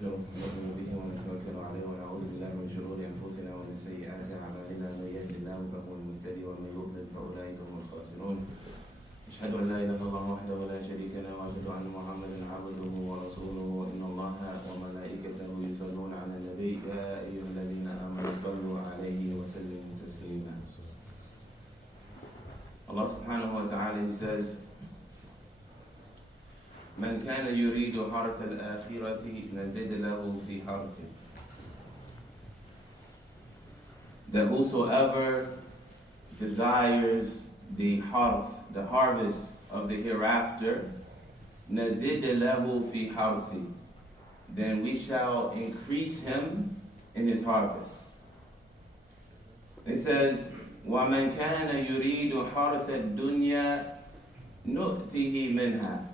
ونستغفره ونؤمن به ونتوكل عليه ونعوذ بالله من شرور انفسنا ومن سيئات اعمالنا من يهد الله فهو المهتدي ومن يضلل فاولئك هم الخاسرون. اشهد ان لا اله الا الله وحده لا شريك له واشهد ان محمدا عبده ورسوله ان الله وملائكته يصلون على النبي يا ايها الذين امنوا صلوا عليه وسلموا تسليما. Allah subhanahu wa ta'ala, he says, من كان يريد حرث الآخرة نزد له في حرثه. That whosoever desires the harvest of the hereafter, نزد له في حرثه, then we shall increase him in his harvest. It says, وَمَنْ كَانَ يُرِيدُ حَرْثَ الدُّنْيَا نُؤْتِهِ مِنْهَا.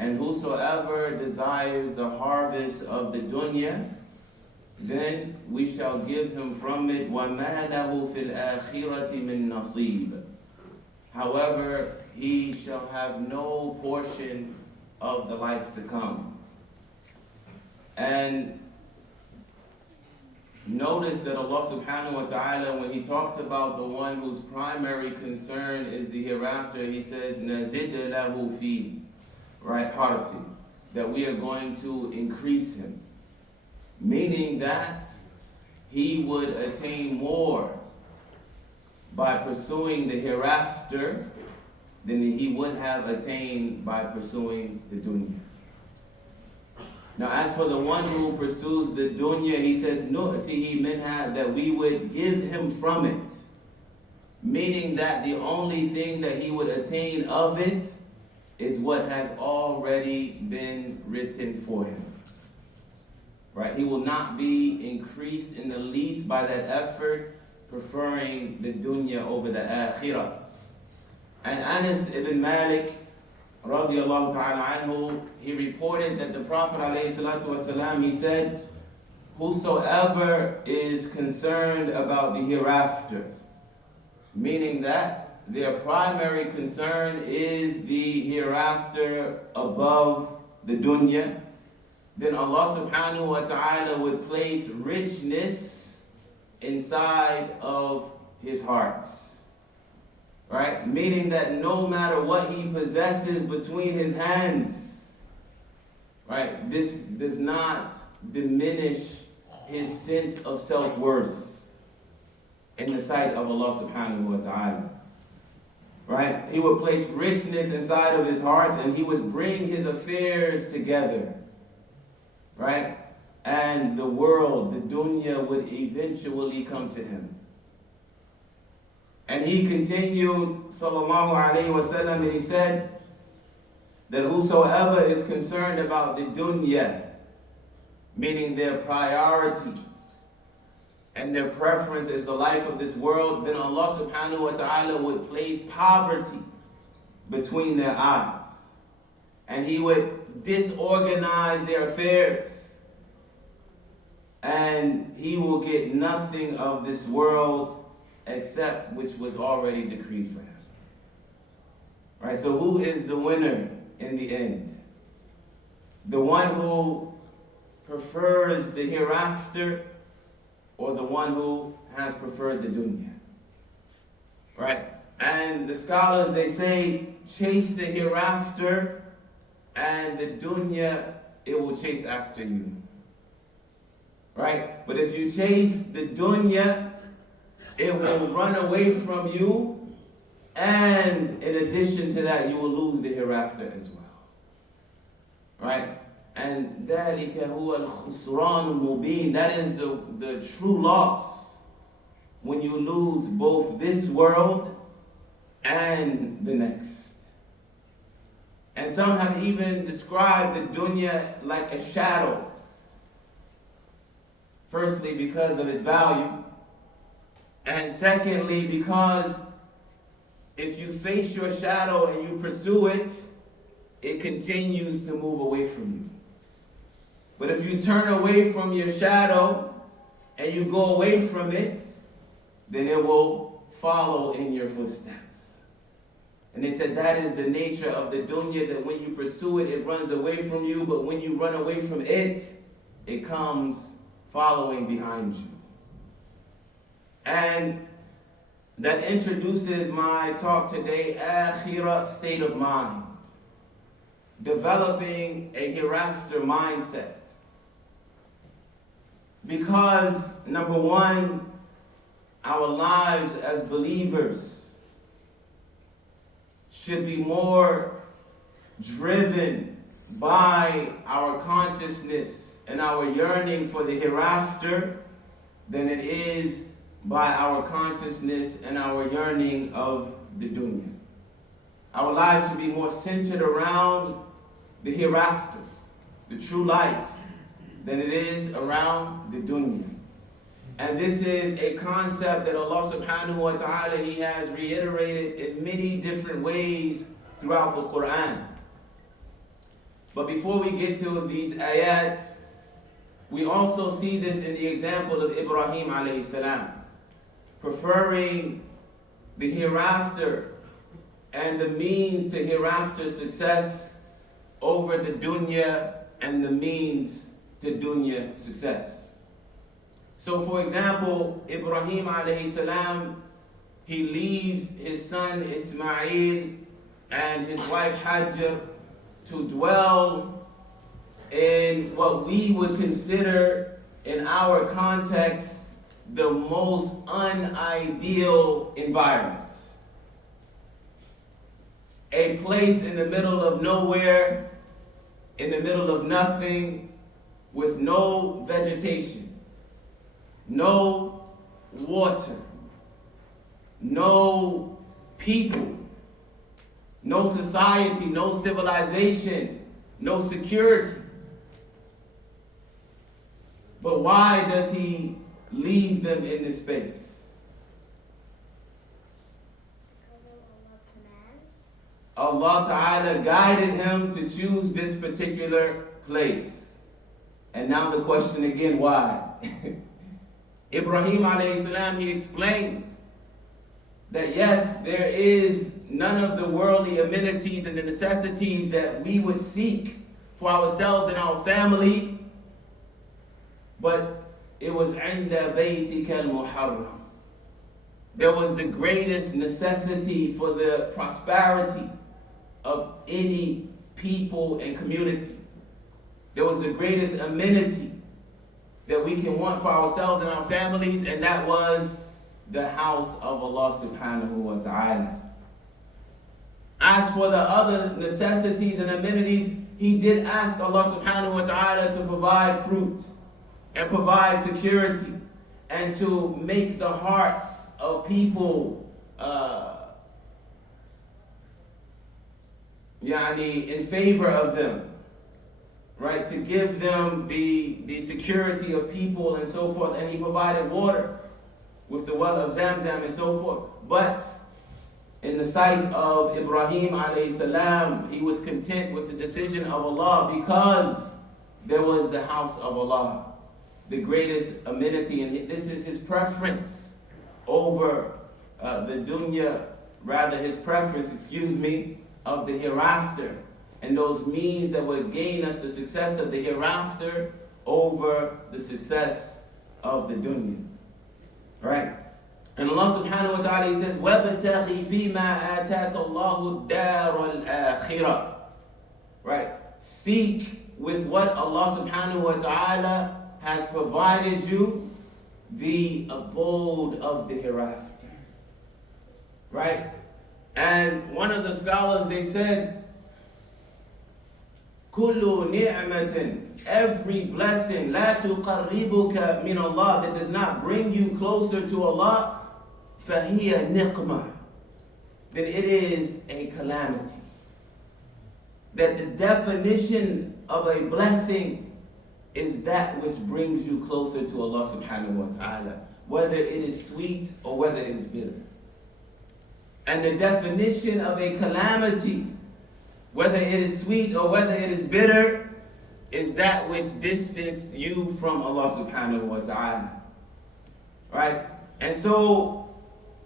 And whosoever desires the harvest of the dunya, then we shall give him from it وَمَا لَهُ فِي الْآخِرَةِ مِنْ نَصِيبٍ. However, he shall have no portion of the life to come. And notice that Allah subhanahu wa ta'ala, when he talks about the one whose primary concern is the hereafter, he says, نَزِدْ لَهُ فِي, right, harfi, that we are going to increase him. Meaning that he would attain more by pursuing the hereafter than he would have attained by pursuing the dunya. Now, as for the one who pursues the dunya, he says, نُؤْتِهِ مِنْهَا, that we would give him from it. Meaning that the only thing that he would attain of it is what has already been written for him. Right? He will not be increased in the least by that effort, preferring the dunya over the akhirah. And Anas ibn Malik, radiyallahu ta'ala anhu, he reported that the Prophet ﷺ, he said, whosoever is concerned about the hereafter, meaning that their primary concern is the hereafter above the dunya, then Allah subhanahu wa ta'ala would place richness inside of his hearts. Right? Meaning that no matter what he possesses between his hands, right, this does not diminish his sense of self-worth in the sight of Allah subhanahu wa ta'ala. Right? He would place richness inside of his heart and he would bring his affairs together. Right? And the world, the dunya, would eventually come to him. And he continued, sallallahu alayhi wasallam, and he said that whosoever is concerned about the dunya, meaning their priority and their preference is the life of this world, then Allah subhanahu wa ta'ala would place poverty between their eyes. And he would disorganize their affairs. And he will get nothing of this world except which was already decreed for him. Right? So who is the winner in the end? The one who prefers the hereafter or the one who has preferred the dunya? Right? And the scholars, they say, chase the hereafter and the dunya, it will chase after you. Right? But if you chase the dunya, it will run away from you, and in addition to that, you will lose the hereafter as well. Right? And ذَلِكَ هُوَ الْخُسْرَانُ الْمُبِينُ. That is the true loss, when you lose both this world and the next. And some have even described the dunya like a shadow. Firstly, because of its value. And secondly, because if you face your shadow and you pursue it, it continues to move away from you. But if you turn away from your shadow and you go away from it, then it will follow in your footsteps. And they said that is the nature of the dunya, that when you pursue it, it runs away from you, but when you run away from it, it comes following behind you. And that introduces my talk today, Akhirah, state of mind. Developing a hereafter mindset. Because, number one, our lives as believers should be more driven by our consciousness and our yearning for the hereafter than it is by our consciousness and our yearning of the dunya. Our lives should be more centered around the hereafter, the true life, than it is around the dunya. And this is a concept that Allah subhanahu wa ta'ala, He has reiterated in many different ways throughout the Quran. But before we get to these ayats, we also see this in the example of Ibrahim alayhi salam, preferring the hereafter and the means to hereafter success over the dunya and the means to dunya success. So for example, Ibrahim alayhi salam, he leaves his son Ismail and his wife Hajar to dwell in what we would consider in our context the most unideal environment. A place in the middle of nowhere, in the middle of nothing, with no vegetation, no water, no people, no society, no civilization, no security. But why does he leave them in this space? Allah Ta'ala guided him to choose this particular place. And now the question again, why? Ibrahim alayhi salam, he explained that yes, there is none of the worldly amenities and the necessities that we would seek for ourselves and our family, but it was عند بيتك المحرم. There was the greatest necessity for the prosperity of any people and community. There was the greatest amenity that we can want for ourselves and our families, and that was the house of Allah subhanahu wa ta'ala. As for the other necessities and amenities, he did ask Allah subhanahu wa ta'ala to provide fruit and provide security and to make the hearts of people in favor of them, right? To give them the security of people and so forth. And he provided water with the well of Zamzam and so forth. But in the sight of Ibrahim alayhi salam, he was content with the decision of Allah because there was the house of Allah, the greatest amenity, and this is his preference over the dunya, rather his preference, of the hereafter, and those means that would gain us the success of the hereafter over the success of the dunya. Right? And Allah subhanahu wa ta'ala, He says, وَابْتَغِ فِي مَا آتَاكَ اللَّهُ الدَّارَ الْآخِرَةِ. Right? Seek with what Allah subhanahu wa ta'ala has provided you the abode of the hereafter. Right? And one of the scholars, they said, كُلُّ نِعْمَةٍ, every blessing, لَا تُقَرِّبُكَ مِنَ اللَّهِ, that does not bring you closer to Allah, فَهِيَ نِقْمَةٌ, then it is a calamity. That the definition of a blessing is that which brings you closer to Allah subhanahu wa ta'ala, whether it is sweet or whether it is bitter. And the definition of a calamity, whether it is sweet or whether it is bitter, is that which distances you from Allah subhanahu wa ta'ala. Right? And so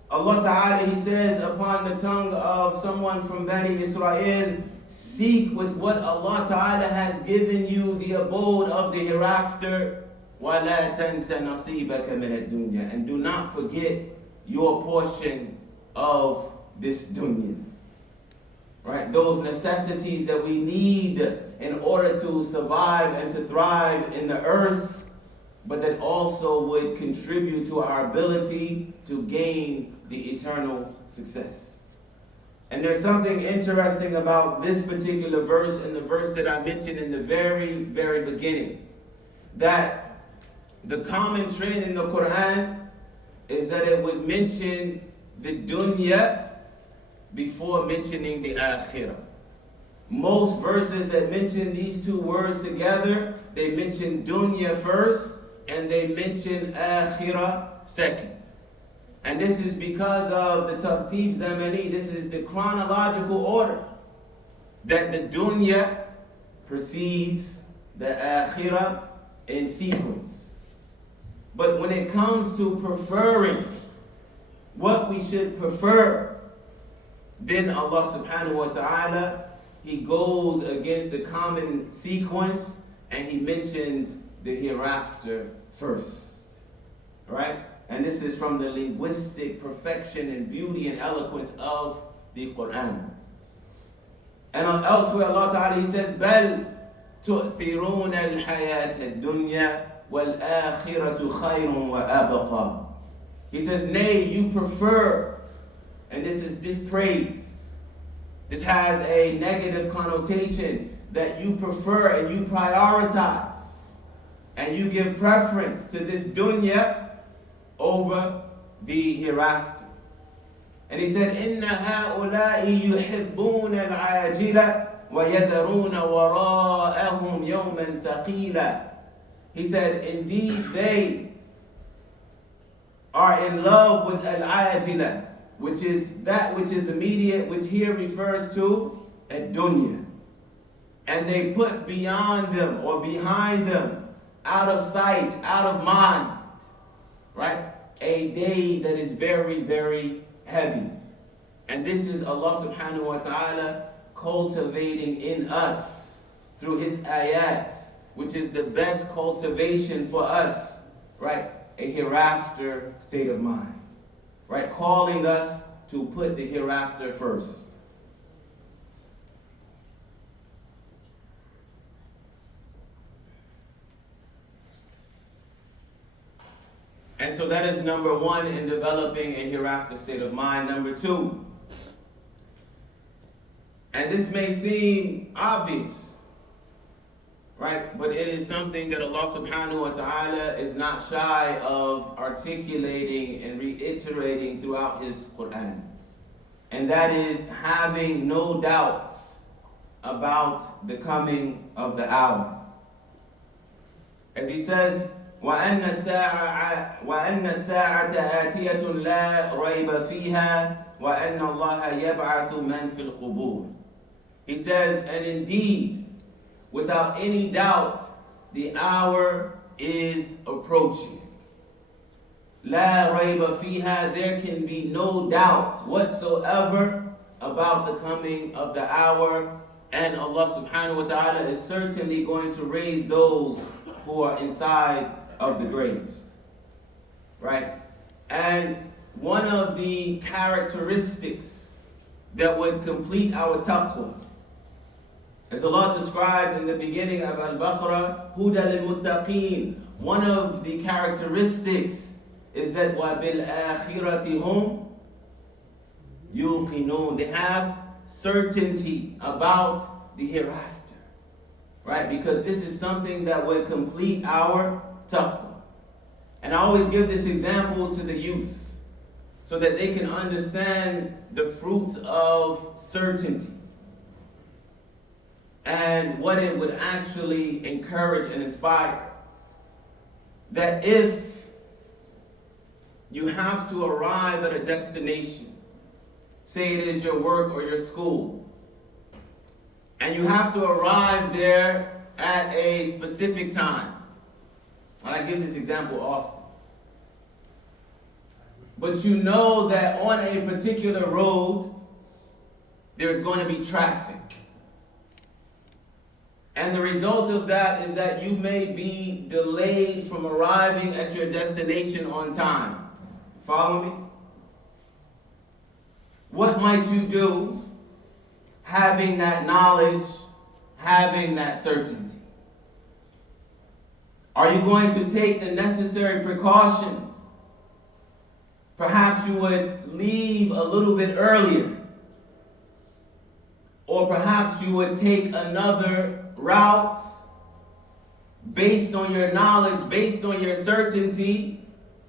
Allah ta'ala, He says upon the tongue of someone from Bani Israel, seek with what Allah Ta'ala has given you the abode of the hereafter. وَلَا تَنْسَ نَصِيبَكَ مِنَ الدُّنْيَا. And do not forget your portion of this dunya. Right? Those necessities that we need in order to survive and to thrive in the earth, but that also would contribute to our ability to gain the eternal success. And there's something interesting about this particular verse and the verse that I mentioned in the very, very beginning. That the common trend in the Quran is that it would mention the dunya before mentioning the akhirah. Most verses that mention these two words together, they mention dunya first and they mention akhirah second. And this is because of the tartib zamani. This is the chronological order that the dunya precedes the akhirah in sequence. But when it comes to preferring what we should prefer, then Allah subhanahu wa ta'ala, He goes against the common sequence and He mentions the hereafter first. Right? And this is from the linguistic perfection and beauty and eloquence of the Quran. And elsewhere Allah Ta'ala, He says, بَلْ تُؤْثِرُونَ الْحَيَاةَ الدُّنْيَا وَالْآخِرَةُ خَيْرٌ وَأَبْقَى. He says, nay, you prefer, and this is dispraise. This has a negative connotation, that you prefer and you prioritize and you give preference to this dunya over the hereafter. And he said, إِنَّ هَؤُلَاءِ يُحِبُّونَ الْعَاجِلَ وَيَذَرُونَ وَرَاءَهُمْ يَوْمًا ثَقِيلًا. He said, indeed they are in love with al-ajila, which is that which is immediate, which here refers to ad-dunya. And they put beyond them or behind them, out of sight, out of mind, right? A day that is very, very heavy. And this is Allah subhanahu wa ta'ala cultivating in us through His ayat, which is the best cultivation for us, right? A hereafter state of mind, right? Calling us to put the hereafter first. And so that is number one in developing a hereafter state of mind. Number two, and this may seem obvious, right? But it is something that Allah subhanahu wa ta'ala is not shy of articulating and reiterating throughout His Quran. And that is having no doubts about the coming of the hour. As He says, وَأَنَّ السَّاعَةَ آتِيَةٌ لَا رَيْبَ فِيهَا وَأَنَّ اللَّهَ يَبْعَثُ مَنْ فِي الْقُبُورِ. He says, and indeed, without any doubt, the hour is approaching. لَا رَيْبَ فِيهَا. There can be no doubt whatsoever about the coming of the hour. And Allah subhanahu wa ta'ala is certainly going to raise those who are inside of the graves, right? And one of the characteristics that would complete our taqwa, as Allah describes in the beginning of Al-Baqarah, هُدَى لِلْمُتَّقِينَ, one of the characteristics is that وَبِالْآخِرَةِ هُمْ يُوقِنُونَ. They have certainty about the hereafter, right? Because this is something that would complete our taqwa. And I always give this example to the youth so that they can understand the fruits of certainty and what it would actually encourage and inspire. That if you have to arrive at a destination, say it is your work or your school, and you have to arrive there at a specific time. And I give this example often. But you know that on a particular road, there's going to be traffic. And the result of that is that you may be delayed from arriving at your destination on time. Follow me? What might you do having that knowledge, having that certainty? Are you going to take the necessary precautions? Perhaps you would leave a little bit earlier. Or perhaps you would take another route based on your knowledge, based on your certainty,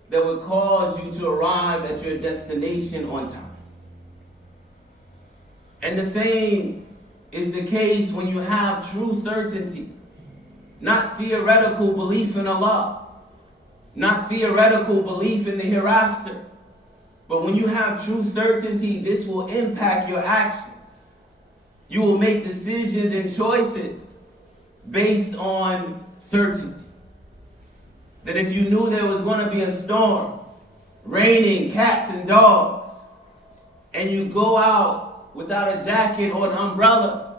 that would cause you to arrive at your destination on time. And the same is the case when you have true certainty, not theoretical belief in Allah, not theoretical belief in the hereafter, but when you have true certainty, this will impact your actions. You will make decisions and choices based on certainty. That if you knew there was going to be a storm, raining cats and dogs, and you go out without a jacket or an umbrella,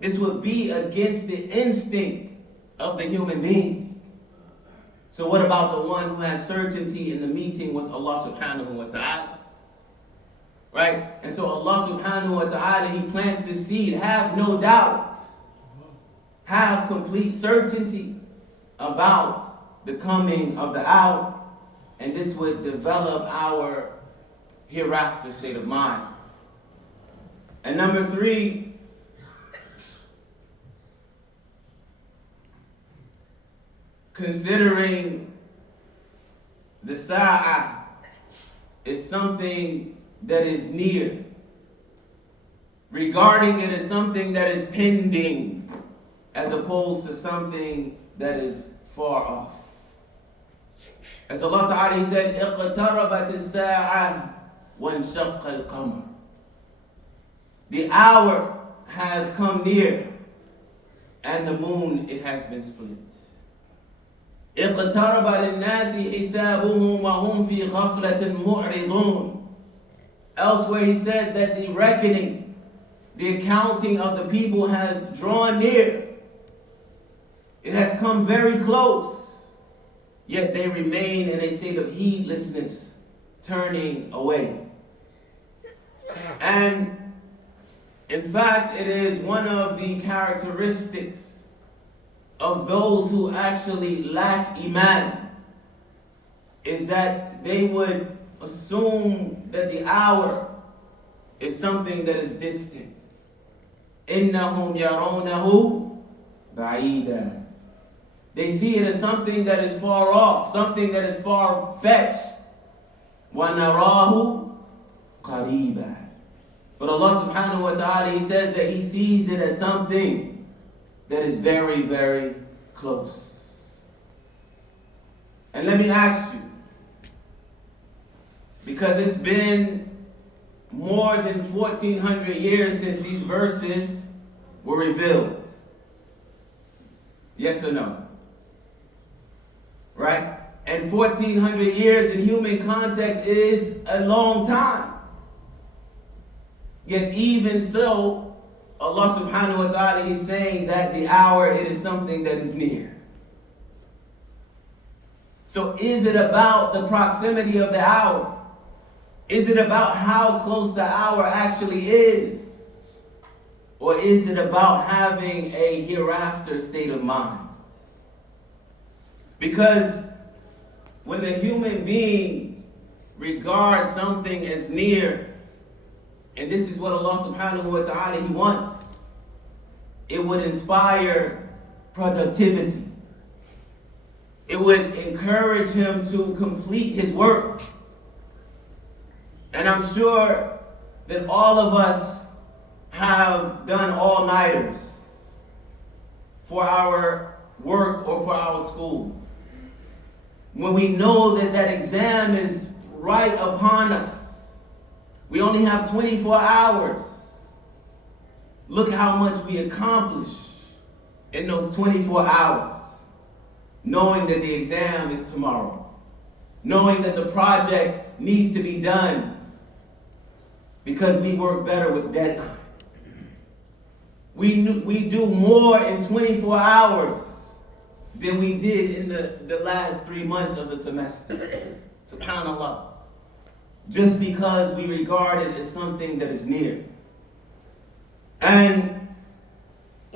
this would be against the instinct of the human being. So what about the one who has certainty in the meeting with Allah subhanahu wa ta'ala? Right? And so Allah subhanahu wa ta'ala, He plants the seed. Have no doubts. Have complete certainty about the coming of the hour. And this would develop our hereafter state of mind. And number 3, considering the Sa'ah is something that is near. Regarding it as something that is pending, as opposed to something that is far off. As Allah Ta'ala, He said, اقتربت الساعة وانشق القمر. The hour has come near, and the moon, it has been split. اقترب للناس حسابهم وهم في غفلة معرضون. Elsewhere He said that the reckoning, the accounting of the people has drawn near. It has come very close, yet they remain in a state of heedlessness, turning away. And in fact, it is one of the characteristics of those who actually lack iman, is that they would assume that the hour is something that is distant. إِنَّهُمْ يَرَوْنَهُ بَعِيدًا. They see it as something that is far off, something that is far-fetched. وَنَرَاهُ قَرِيبًا. But Allah subhanahu wa ta'ala, He says that He sees it as something that is very, very close. And let me ask you, because it's been more than 1,400 years since these verses were revealed. Yes or no? Right? And 1,400 years in human context is a long time. Yet even so, Allah subhanahu wa ta'ala is saying that the hour, it is something that is near. So is it about the proximity of the hour? Is it about how close the hour actually is? Or is it about having a hereafter state of mind? Because when the human being regards something as near, and this is what Allah subhanahu wa ta'ala, He wants, it would inspire productivity. It would encourage him to complete his work. And I'm sure that all of us have done all-nighters for our work or for our school. When we know that that exam is right upon us, we only have 24 hours. Look how much we accomplish in those 24 hours, knowing that the exam is tomorrow, knowing that the project needs to be done, because we work better with deadlines. We do more in 24 hours than we did in the last 3 months of the semester. SubhanAllah. Just because we regard it as something that is near. And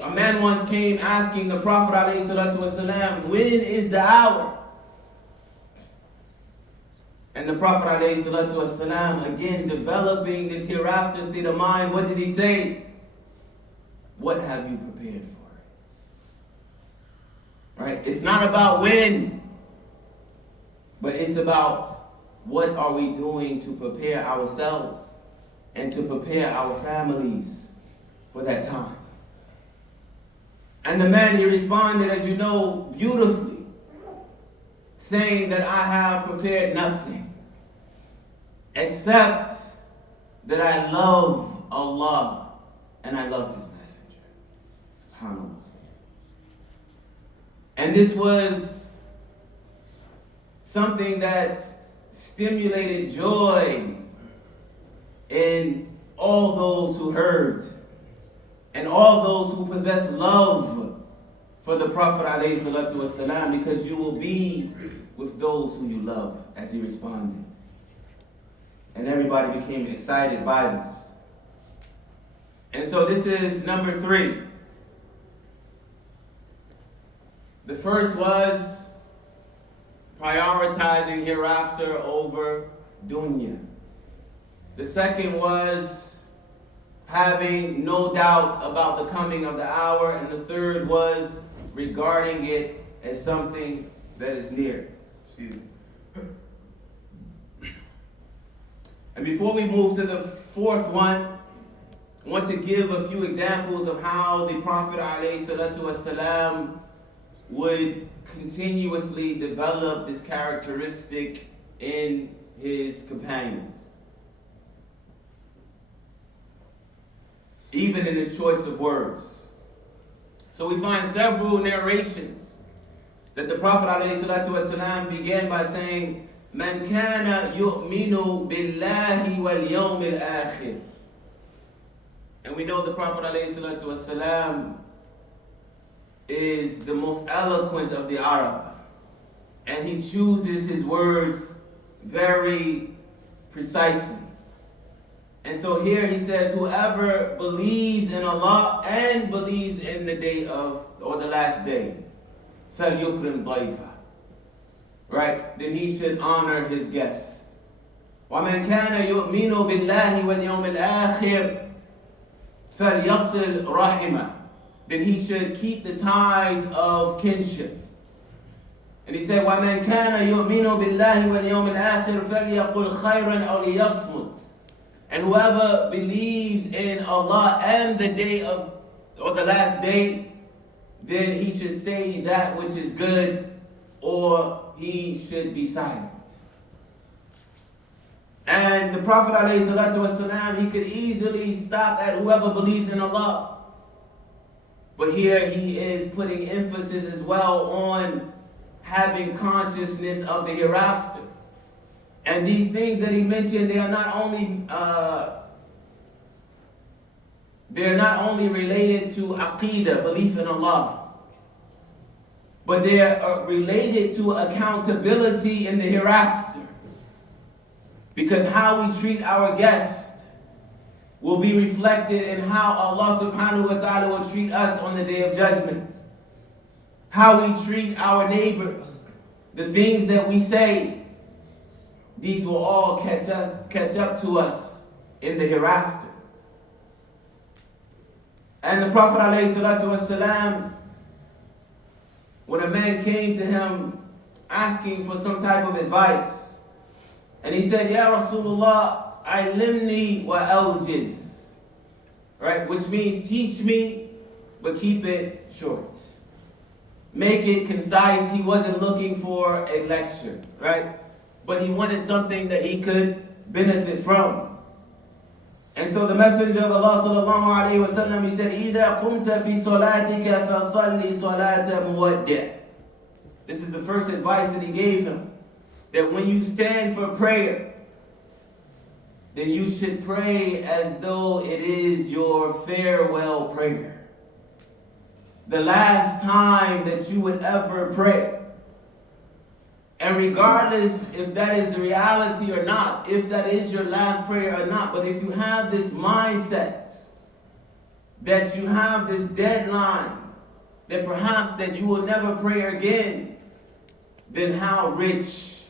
a man once came asking the Prophet ﷺ, when is the hour? And the Prophet ﷺ, again developing this hereafter state of mind, what did he say? What have you prepared for it? Right? It's not about when, but it's about what are we doing to prepare ourselves and to prepare our families for that time. And the man, he responded, as you know, beautifully, saying that I have prepared nothing except that I love Allah and I love His Messenger. SubhanAllah. And this was something that stimulated joy in all those who heard and all those who possess love for the Prophet ﷺ, because you will be with those who you love, as he responded. And everybody became excited by this. And so this is number 3. The first was prioritizing hereafter over dunya. The second was having no doubt about the coming of the hour. And the third was regarding it as something that is near. Excuse me. And before we move to the fourth one, I want to give a few examples of how the Prophet ﷺ would continuously develop this characteristic in his companions. Even in his choice of words. So we find several narrations that the Prophet ﷺ began by saying, "Man kana yu'minu billahi wal yawmil akhir." And we know the Prophet ﷺ is the most eloquent of the Arab. And he chooses his words very precisely. And so here he says, whoever believes in Allah and believes in the day of, or the last day, فَلْيُكْرِمْ ضَيْفَهُ. Right? Then he should honor his guests. وَمَنْ كَانَ يُؤْمِنُ بِاللَّهِ وَالْيَوْمِ الْآخِرِ فَلْيَصِلْ رَحِمَهُ. Then he should keep the ties of kinship. And he said, وَمَنْ كَانَ يُؤْمِنُ بِاللَّهِ وَالْيَوْمِ الْآخِرِ فَلْيَقُلْ خَيْرًا أَوْ لِيَصْمُتْ. And whoever believes in Allah and the day of, or the last day, then he should say that which is good, or he should be silent. And the Prophet ﷺ, he could easily stop at whoever believes in Allah. But here he is putting emphasis as well on having consciousness of the hereafter. And these things that he mentioned, they are not only related to aqeedah, belief in Allah, but they are related to accountability in the hereafter. Because how we treat our guests will be reflected in how Allah subhanahu wa ta'ala will treat us on the day of judgment. How we treat our neighbors, the things that we say, these will all catch up to us in the hereafter. And the Prophet ﷺ, when a man came to him asking for some type of advice, and he said, "Ya Rasulullah, alimni wa awjiz." Right? Which means teach me, but keep it short. Make it concise. He wasn't looking for a lecture, right? But he wanted something that he could benefit from. And so the Messenger of Allah sallallahu alayhi wa sallam, he said, إِذَا قُمْتَ فِي صَلَاتِكَ فَصَلِّ صَلَاةَ مُوَدِّعٍ. This is the first advice that he gave him. That when you stand for prayer, then you should pray as though it is your farewell prayer. the last time that you would ever pray. And regardless if that is the reality or not, if that is your last prayer or not, but if you have this mindset that you have this deadline, that perhaps that you will never pray again, then how rich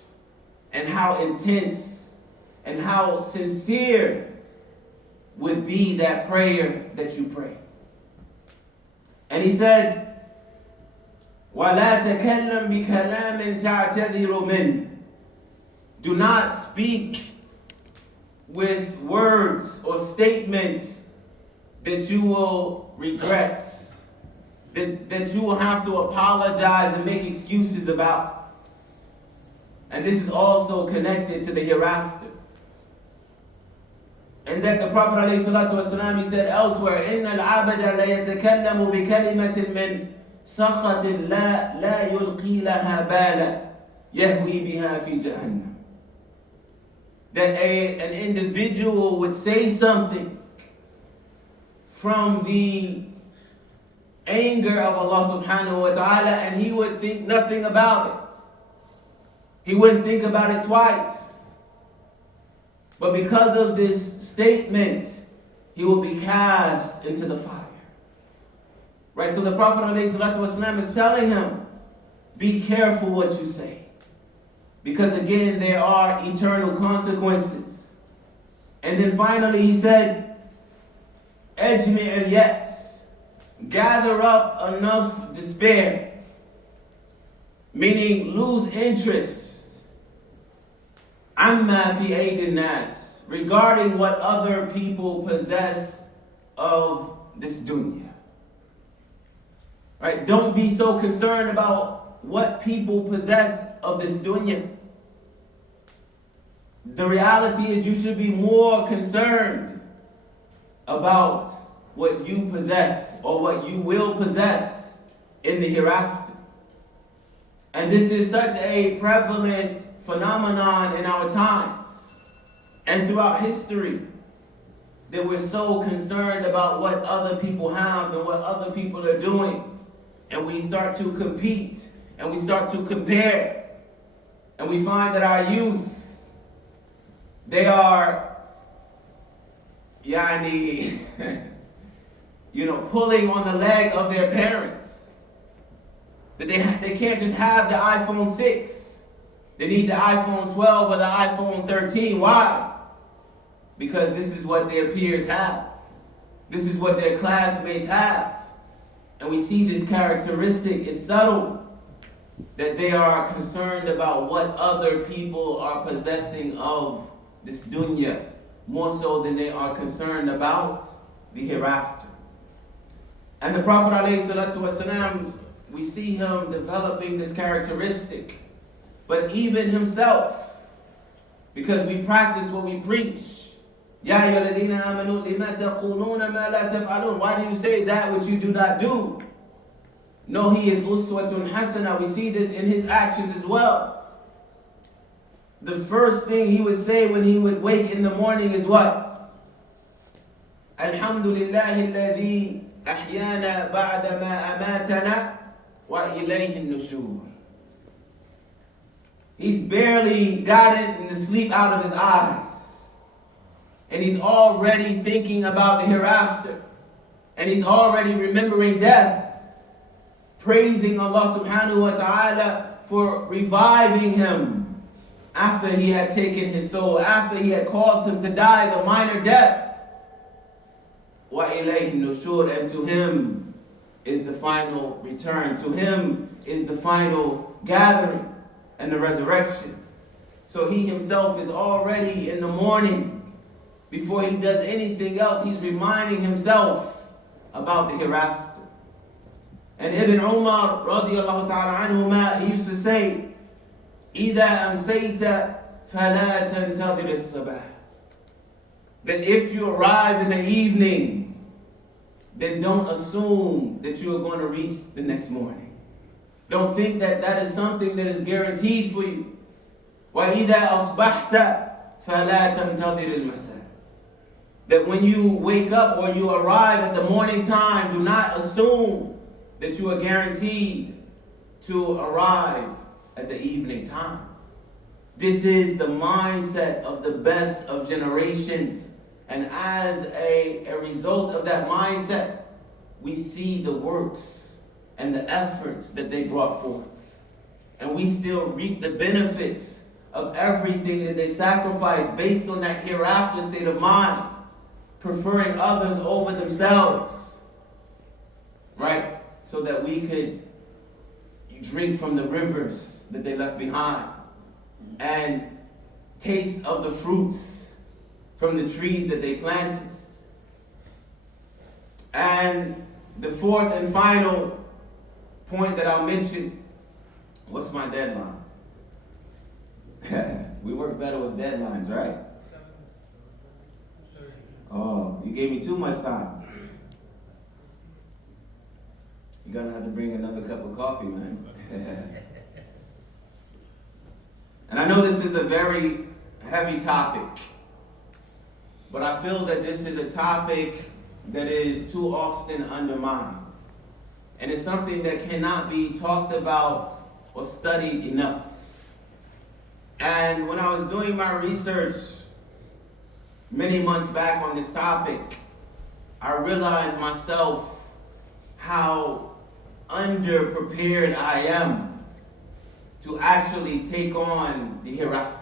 and how intense and how sincere would be that prayer that you pray. And he said, وَلَا تَكَلَّمْ بِكَلَامٍ تَعْتَذِرُ مِنْهُ. Do not speak with words or statements that you will regret, that you will have to apologize and make excuses about. And this is also connected to the hereafter. And that the Prophet ﷺ, he said elsewhere, إِنَّ الْعَبَدَ لَيَتَكَلَّمُ بِكَلِمَةٍ مِّنْ سَخَطٍ لَا يُلْقِي لَهَا بَالًا يَهْوِي بِهَا فِي جَهَنَّمَ. That an individual would say something from the anger of Allah subhanahu wa ta'ala, and he would think nothing about it. He wouldn't think about it twice. But because of this statement, he will be cast into the fire. Right? So the Prophet ﷺ is telling him, be careful what you say. Because again, there are eternal consequences. And then finally he said, Ajmi' al-Yas, gather up enough despair. Meaning lose interest. Amma fi aydin nas, regarding what other people possess of this dunya. Right? Don't be so concerned about what people possess of this dunya. The reality is you should be more concerned about what you possess or what you will possess in the hereafter. And this is such a prevalent phenomenon in our times and throughout history, that we're so concerned about what other people have and what other people are doing. And we start to compete and we start to compare. And we find that our youth, they are, pulling on the leg of their parents. That they can't just have the iPhone 6. They need the iPhone 12 or the iPhone 13. Why? Because this is what their peers have. This is what their classmates have. And we see this characteristic is subtle, that they are concerned about what other people are possessing of this dunya, more so than they are concerned about the hereafter. And the Prophet ﷺ, we see him developing this characteristic. But even himself, because we practice what we preach. Ya ayyuhalladhina amanu lima taquluna ma la taf'alun. Why do you say that which you do not do? No, he is uswatun hasana. We see this in his actions as well. The first thing he would say when he would wake in the morning is what? Alhamdulillahi alladhi ahyana ba'da ma amatana wa ilayhi an-nushur. He's barely gotten the sleep out of his eyes. And he's already thinking about the hereafter. And he's already remembering death. Praising Allah subhanahu wa ta'ala for reviving him after he had taken his soul, after he had caused him to die the minor death. Wa ilayhi nushur, and to him is the final return. To him is the final gathering and the resurrection. So he himself is already in the morning. Before he does anything else, he's reminding himself about the hereafter. And Ibn Umar radiallahu ta'ala anhuma, he used to say, إِذَا أَمْسَيْتَ فَلَا تَنْتَظِرِ الصَّبَاحِ. That if you arrive in the evening, then don't assume that you are going to reach the next morning. Don't think that that is something that is guaranteed for you. وَإِذَا أَصْبَحْتَ فَلَا تَنْتَظِرِ الْمَسَاءِ. That when you wake up or you arrive at the morning time, do not assume that you are guaranteed to arrive at the evening time. This is the mindset of the best of generations. And as a result of that mindset, we see the works and the efforts that they brought forth. And we still reap the benefits of everything that they sacrificed based on that hereafter state of mind, preferring others over themselves, right? So that we could drink from the rivers that they left behind and taste of the fruits from the trees that they planted. And the fourth and final point that I'll mention, what's my deadline? We work better with deadlines, right? Oh, you gave me too much time. You're gonna have to bring another cup of coffee, man. And I know this is a very heavy topic, but I feel that this is a topic that is too often undermined. And it's something that cannot be talked about or studied enough. And when I was doing my research many months back on this topic, I realized myself how underprepared I am to actually take on the hereafter.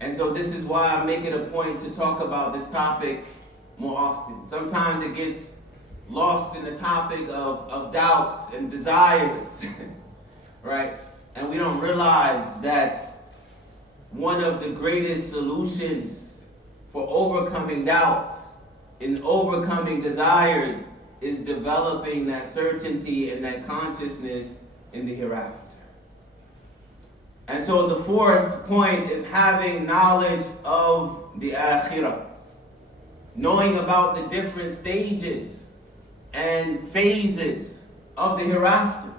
And so this is why I make it a point to talk about this topic more often. Sometimes it gets lost in the topic of doubts and desires, right? And we don't realize that one of the greatest solutions for overcoming doubts and overcoming desires is developing that certainty and that consciousness in the hereafter. And so the fourth point is having knowledge of the akhirah. Knowing about the different stages and phases of the hereafter.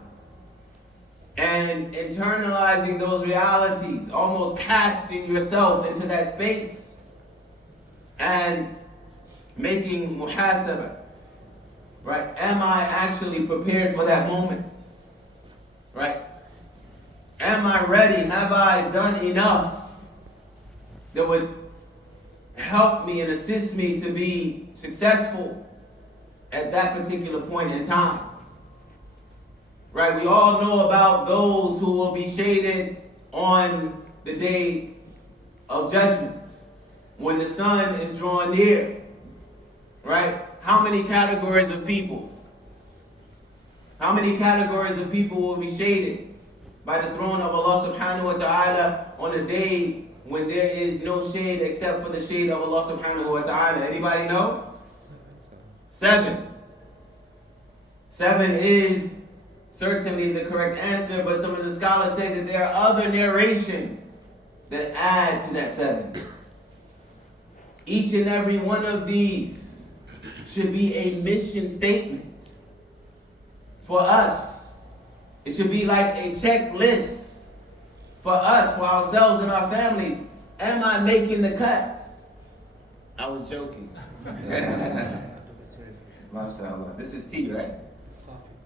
And internalizing those realities, almost casting yourself into that space. And making muhasabah. Right? Am I actually prepared for that moment? Right? Am I ready? Have I done enough that would help me and assist me to be successful at that particular point in time? Right? We all know about those who will be shaded on the day of judgment, when the sun is drawn near. Right? How many categories of people? How many categories of people will be shaded by the throne of Allah subhanahu wa ta'ala on a day when there is no shade except for the shade of Allah subhanahu wa ta'ala? Anybody know? 7. 7 is certainly the correct answer, but some of the scholars say that there are other narrations that add to that 7. Each and every one of these should be a mission statement for us. It should be like a checklist for us, for ourselves and our families. Am I making the cuts? I was joking. MashaAllah. This is tea, right?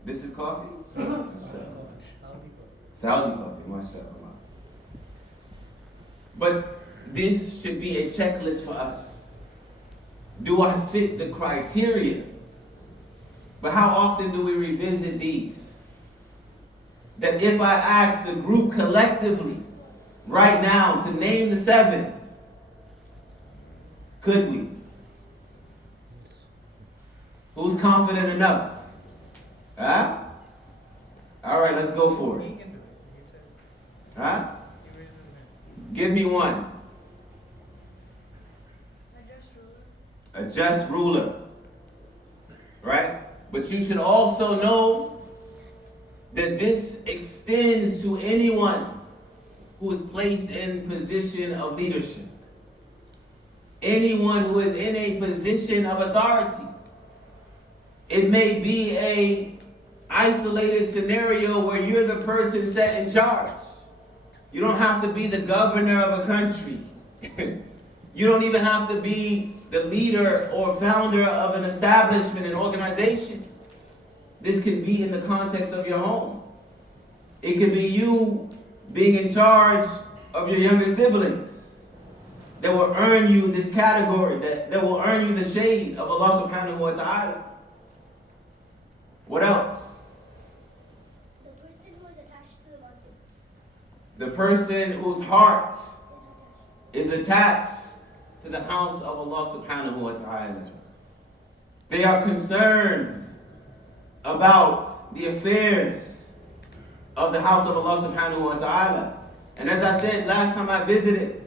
This is coffee? Saudi coffee, MashaAllah. But this should be a checklist for us. Do I fit the criteria? But how often do we revisit these? That if I ask the group collectively right now to name the 7, could we? Who's confident enough? Huh? All right, let's go for it. Huh? Give me one. A just ruler. Right? But you should also know that this extends to anyone who is placed in position of leadership. Anyone who is in a position of authority. It may be a isolated scenario where you're the person set in charge. You don't have to be the governor of a country. You don't even have to be the leader or founder of an establishment, an organization. This can be in the context of your home. It could be you being in charge of your younger siblings that will earn you this category, that will earn you the shade of Allah subhanahu wa ta'ala. What else? The person who is attached to the masjid. The person whose heart is attached to the house of Allah subhanahu wa ta'ala. They are concerned about the affairs of the house of Allah subhanahu wa ta'ala. And as I said last time I visited,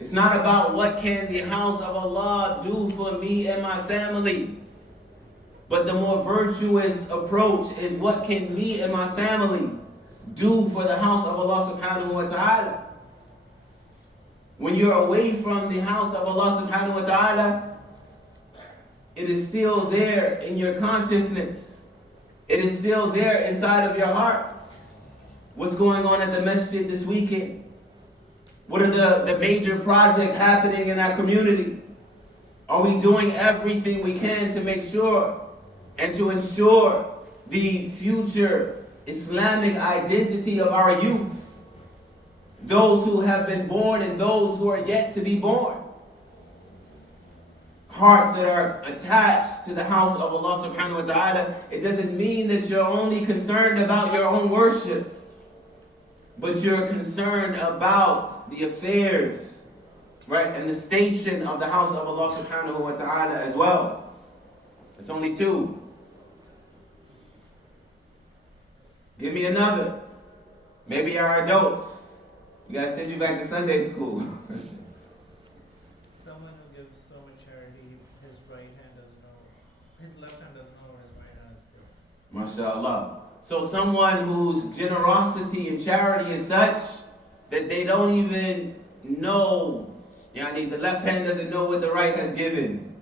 it's not about what can the house of Allah do for me and my family. But the more virtuous approach is what can me and my family do for the house of Allah subhanahu wa ta'ala. When you're away from the house of Allah subhanahu wa ta'ala, it is still there in your consciousness. It is still there inside of your heart. What's going on at the Masjid this weekend? What are the major projects happening in our community? Are we doing everything we can to make sure and to ensure the future Islamic identity of our youth? Those who have been born and those who are yet to be born. Hearts that are attached to the house of Allah subhanahu wa ta'ala. It doesn't mean that you're only concerned about your own worship, but you're concerned about the affairs, right, and the station of the house of Allah subhanahu wa ta'ala as well. It's only two. Give me another. Maybe our adults. We gotta send you back to Sunday school. Someone who gives so much charity, his right hand doesn't know, his left hand doesn't know where his right hand is going. MashaAllah. So someone whose generosity and charity is such that they don't even know, the left hand doesn't know what the right has given.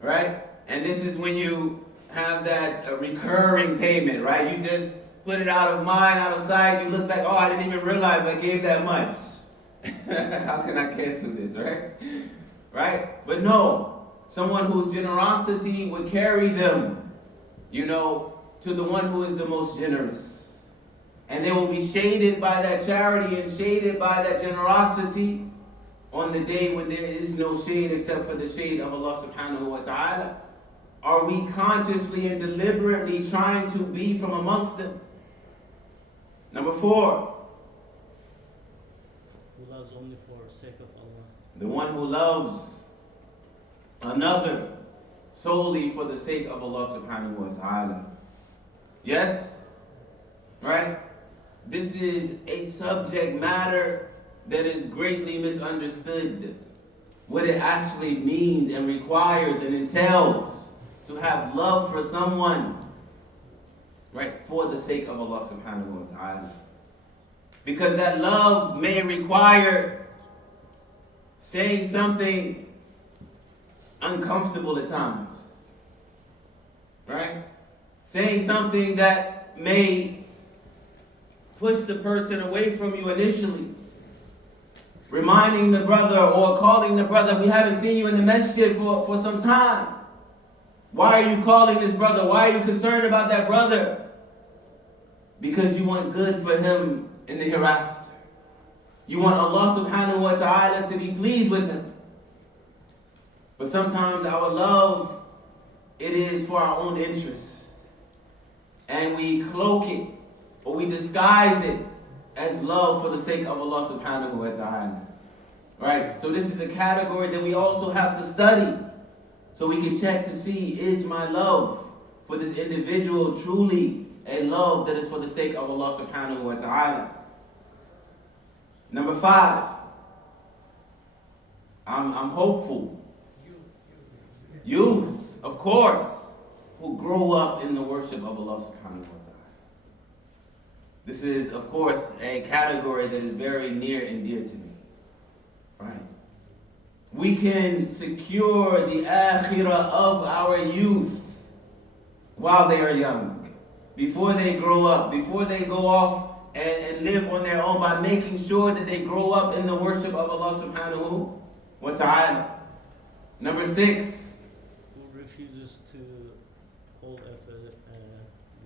Right? And this is when you have that recurring payment, right? You just put it out of mind, out of sight. You look back, oh, I didn't even realize I gave that much. How can I cancel this, right? Right? But no, someone whose generosity would carry them, to the one who is the most generous. And they will be shaded by that charity and shaded by that generosity on the day when there is no shade except for the shade of Allah subhanahu wa ta'ala. Are we consciously and deliberately trying to be from amongst them? Number 4. Who loves only for the sake of Allah. The one who loves another solely for the sake of Allah subhanahu wa ta'ala. Yes? Right? This is a subject matter that is greatly misunderstood. What it actually means and requires and entails to have love for someone, right, for the sake of Allah subhanahu wa ta'ala. Because that love may require saying something uncomfortable at times, right? Saying something that may push the person away from you initially. Reminding the brother or calling the brother, we haven't seen you in the masjid for some time. Why are you calling this brother? Why are you concerned about that brother? Because you want good for him in the hereafter. You want Allah subhanahu wa ta'ala to be pleased with him. But sometimes our love, it is for our own interest. And we cloak it or we disguise it as love for the sake of Allah subhanahu wa ta'ala. Right? So this is a category that we also have to study. So we can check to see, is my love for this individual truly a love that is for the sake of Allah subhanahu wa ta'ala? Number 5. I'm hopeful. Youth, of course, who grow up in the worship of Allah subhanahu wa ta'ala. This is, of course, a category that is very near and dear to me. Right? We can secure the akhirah of our youth while they are young, before they grow up, before they go off and live on their own, by making sure that they grow up in the worship of Allah subhanahu wa ta'ala. Number 6. Who refuses to hold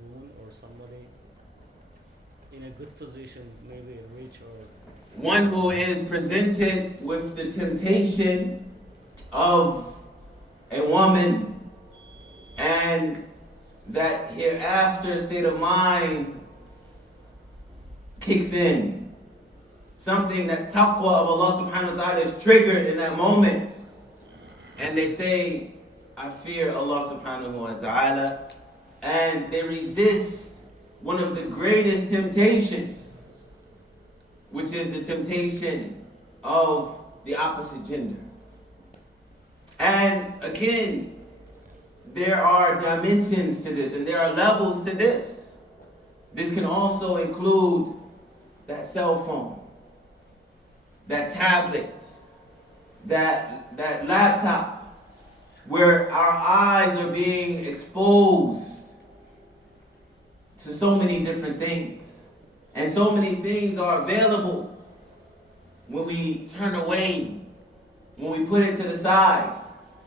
woman or somebody in a good position, maybe rich or One who is presented with the temptation of a woman and that hereafter state of mind kicks in. Something that taqwa of Allah subhanahu wa ta'ala is triggered in that moment. And they say, I fear Allah subhanahu wa ta'ala. And they resist one of the greatest temptations, which is the temptation of the opposite gender. And again, there are dimensions to this and there are levels to this. This can also include that cell phone, that tablet, that laptop, where our eyes are being exposed to so many different things. And so many things are available when we turn away, when we put it to the side,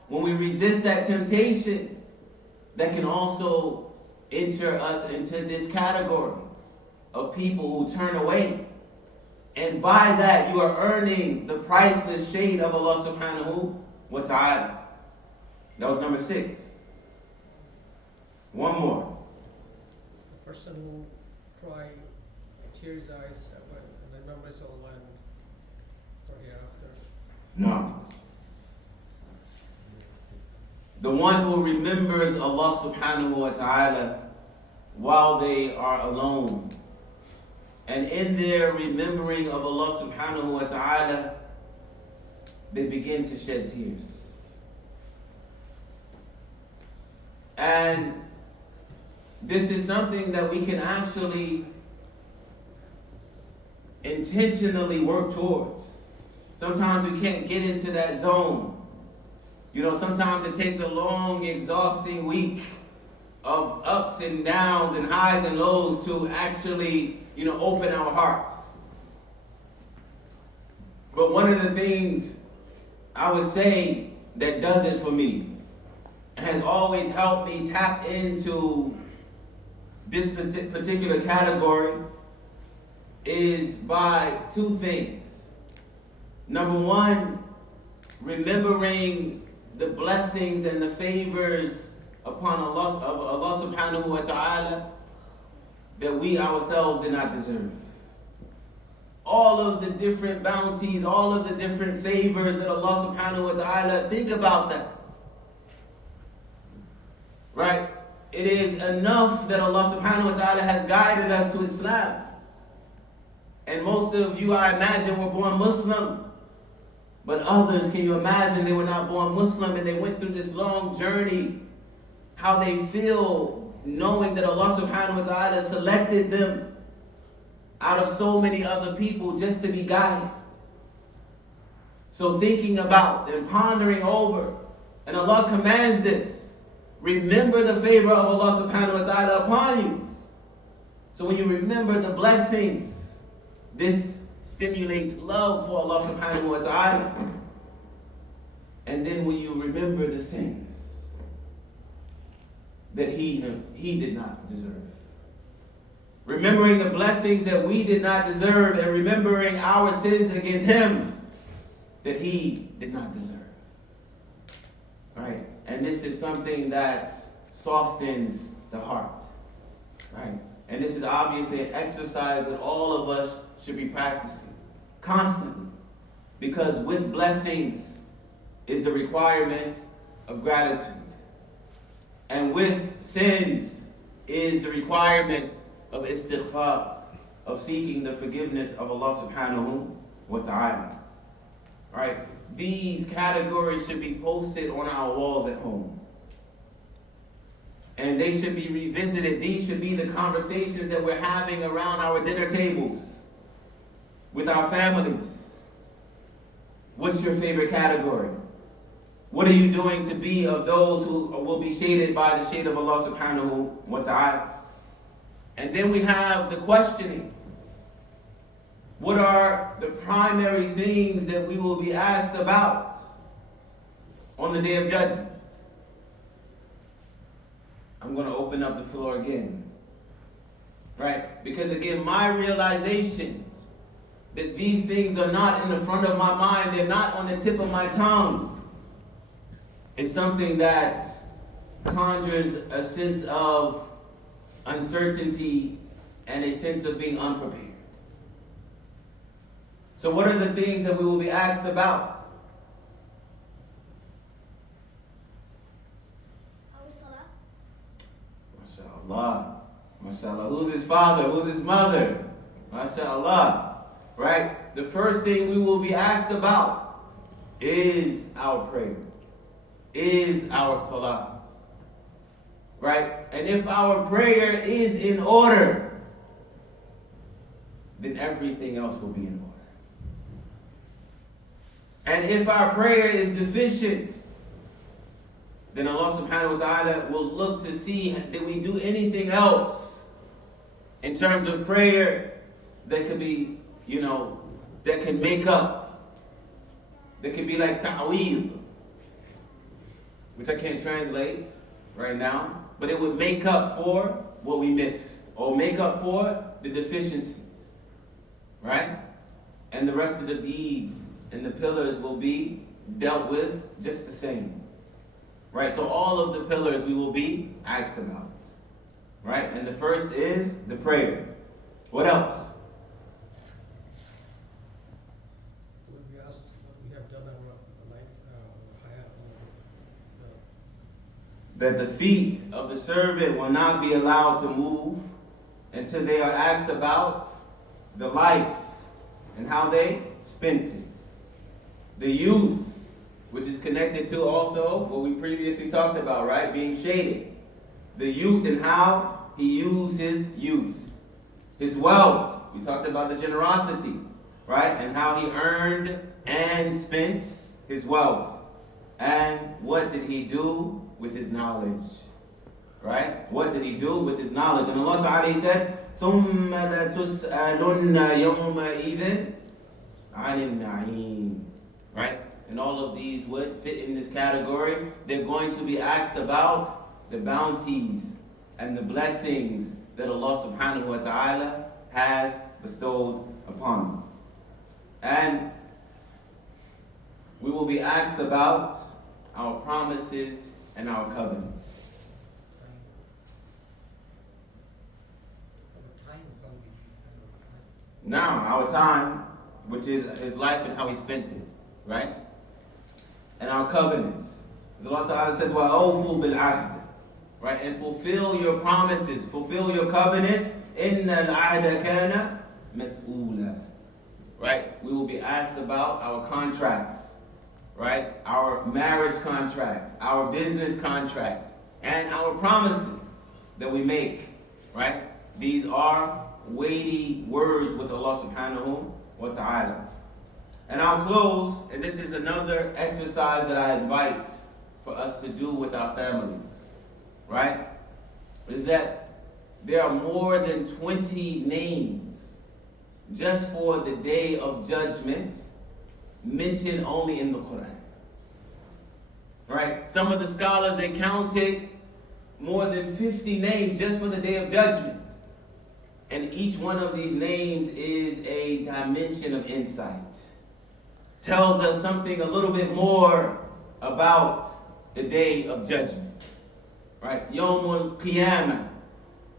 when we resist that temptation that can also enter us into this category of people who turn away. And by that, you are earning the priceless shade of Allah subhanahu wa ta'ala. That was number 6. One more. The person who cry, tears eyes and remembers Allah for hereafter. No. The one who remembers Allah subhanahu wa ta'ala while they are alone. And in their remembering of Allah subhanahu wa ta'ala, they begin to shed tears. And this is something that we can actually intentionally work towards. Sometimes we can't get into that zone. You know, sometimes it takes a long, exhausting week of ups and downs and highs and lows to actually, open our hearts. But one of the things I would say that does it for me, has always helped me tap into this particular category, is by 2 things. Number 1, remembering the blessings and the favors upon Allah subhanahu wa ta'ala that we ourselves did not deserve. All of the different bounties, all of the different favors that Allah subhanahu wa ta'ala, think about that. Right? It is enough that Allah subhanahu wa ta'ala has guided us to Islam. And most of you, I imagine, were born Muslim. But others, can you imagine, they were not born Muslim and they went through this long journey, how they feel knowing that Allah subhanahu wa ta'ala selected them out of so many other people just to be guided. So thinking about and pondering over, and Allah commands this, remember the favor of Allah subhanahu wa ta'ala upon you. So when you remember the blessings, this stimulates love for Allah subhanahu wa ta'ala. And then when you remember the sins that He did not deserve. Remembering the blessings that we did not deserve and remembering our sins against Him that He did not deserve. Right? And this is something that softens the heart. Right? And this is obviously an exercise that all of us should be practicing constantly. Because with blessings is the requirement of gratitude. And with sins is the requirement of istighfar, of seeking the forgiveness of Allah subhanahu wa ta'ala. Right? These categories should be posted on our walls at home. And they should be revisited. These should be the conversations that we're having around our dinner tables with our families. What's your favorite category? What are you doing to be of those who will be shaded by the shade of Allah subhanahu wa ta'ala? And then we have the questioning. What are the primary things that we will be asked about on the Day of Judgment? I'm going to open up the floor again. Right? Because again, my realization that these things are not in the front of my mind, they're not on the tip of my tongue, is something that conjures a sense of uncertainty and a sense of being unprepared. So what are the things that we will be asked about? Our Salah. MashaAllah. MashaAllah. Who's his father? Who's his mother? MashaAllah. Right? The first thing we will be asked about is our prayer. Is our Salah. Right? And if our prayer is in order, then everything else will be in order. And if our prayer is deficient, then Allah subhanahu wa ta'ala will look to see, did we do anything else in terms of prayer that could be, that can make up, that could be like ta'weed, which I can't translate right now, but it would make up for what we miss, or make up for the deficiencies, right? And the rest of the deeds and the pillars will be dealt with just the same, right? So all of the pillars we will be asked about, right? And the first is the prayer. What else? Would we ask what we have done our life, hayat, That the feet of the servant will not be allowed to move until they are asked about the life and how they spent it. The youth, which is connected to also what we previously talked about, right? Being shaded. The youth and how he used his youth. His wealth, we talked about the generosity, right? And how he earned and spent his wealth. And what did he do with his knowledge? Right? What did he do with his knowledge? And Allah Ta'ala said, ثُمَّ لَتُسْأَلُنَّ يَوْمَئِذٍ عَنِ النَّعِيمِ. Right? And all of these would fit in this category. They're going to be asked about the bounties and the blessings that Allah Subhanahu wa Ta'ala has bestowed upon them. And we will be asked about our promises and our covenants. Now, our time, which is his life and how he spent it, right? And our covenants. As Allah Ta'ala says, وَأَوْفُوا بِالْعَهْدِ, right? And fulfill your promises, fulfill your covenants. إِنَّ الْعَهْدَ كَانَ مَسْئُولًا. Right? We will be asked about our contracts, right? Our marriage contracts, our business contracts, and our promises that we make, right? These are weighty words with Allah Subhanahu wa Ta'ala. And I'll close, and this is another exercise that I invite for us to do with our families, right? Is that there are more than 20 names just for the day of judgment mentioned only in the Quran. Right? Some of the scholars, they counted more than 50 names just for the day of judgment. And each one of these names is a dimension of insight. Tells us something a little bit more about the day of judgment. Right? Yawmul Qiyamah,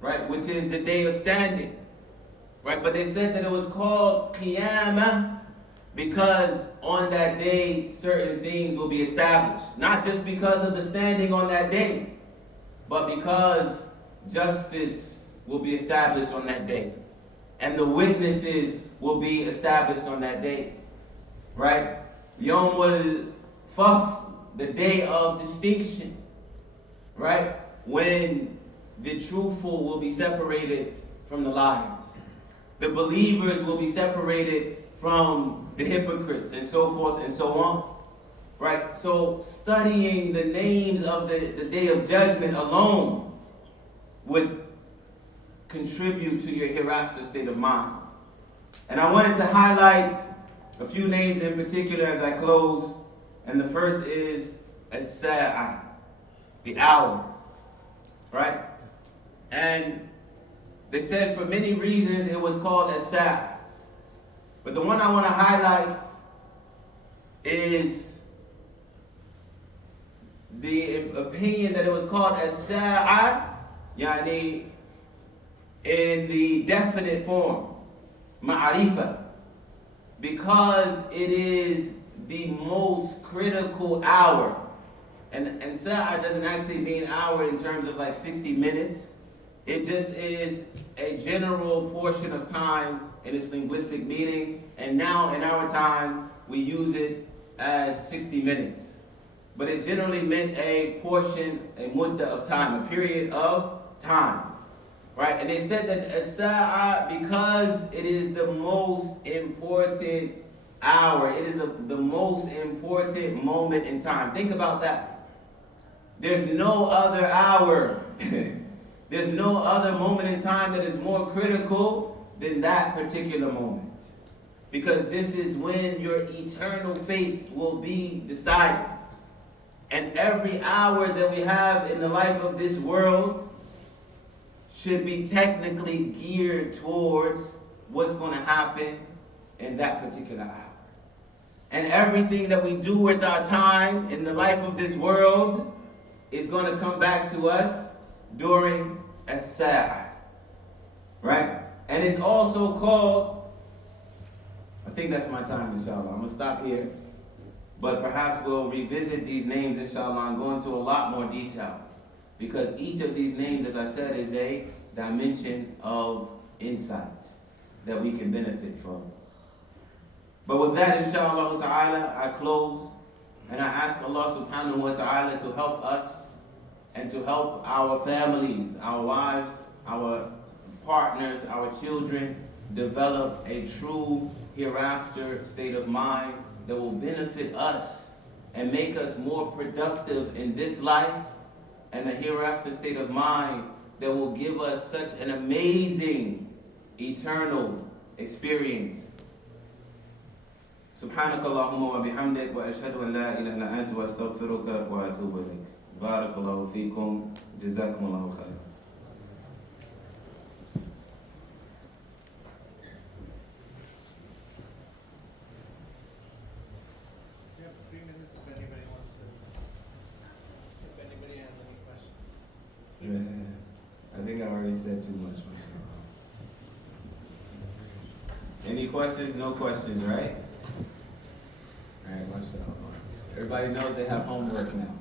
right? Which is the day of standing. Right? But they said that it was called Qiyamah because on that day certain things will be established. Not just because of the standing on that day, but because justice will be established on that day. And the witnesses will be established on that day. Right? Yawmul Fasl, the day of distinction. Right? When the truthful will be separated from the liars. The believers will be separated from the hypocrites, and so forth and so on. Right? So studying the names of the day of judgment alone would contribute to your hereafter state of mind. And I wanted to highlight a few names in particular as I close. And the first is As-Sa'ah, the hour. Right? And They said for many reasons it was called as-sa'a. But the one I want to highlight is the opinion that it was called as-sa'a, yani in the definite form, ma'arifa, because it is the most critical hour. And sa'a doesn't actually mean hour in terms of like 60 minutes. It just is a general portion of time in its linguistic meaning. And now in our time, we use it as 60 minutes. But it generally meant a portion, a mudda of time, a period of time. Right? And they said that as-sa'a, because it is the most important hour, it is the most important moment in time. Think about that. There's no other hour, there's no other moment in time that is more critical than that particular moment. Because this is when your eternal fate will be decided. And every hour that we have in the life of this world should be technically geared towards what's going to happen in that particular hour. And everything that we do with our time in the life of this world is going to come back to us during as-sa'a. Right? And it's also called, I think that's my time, inshallah. I'm going to stop here. But perhaps we'll revisit these names, inshallah, and go into a lot more detail. Because each of these names, as I said, is a dimension of insight that we can benefit from. But with that, inshallah ta'ala, I close. And I ask Allah subhanahu wa ta'ala to help us and to help our families, our wives, our partners, our children develop a true hereafter state of mind that will benefit us and make us more productive in this life, and the hereafter state of mind that will give us such an amazing eternal experience. سبحانك اللهم وبحمدك وأشهد أن لا إله إلا أنت وأستغفرك وأتوب إليك. بارك الله فيكم. جزاكم الله خيرا. We have 3 minutes if anybody wants to. If anybody has any questions. I think I already said too much. Any questions? No questions, right? All right, mashallah. Everybody knows they have homework now.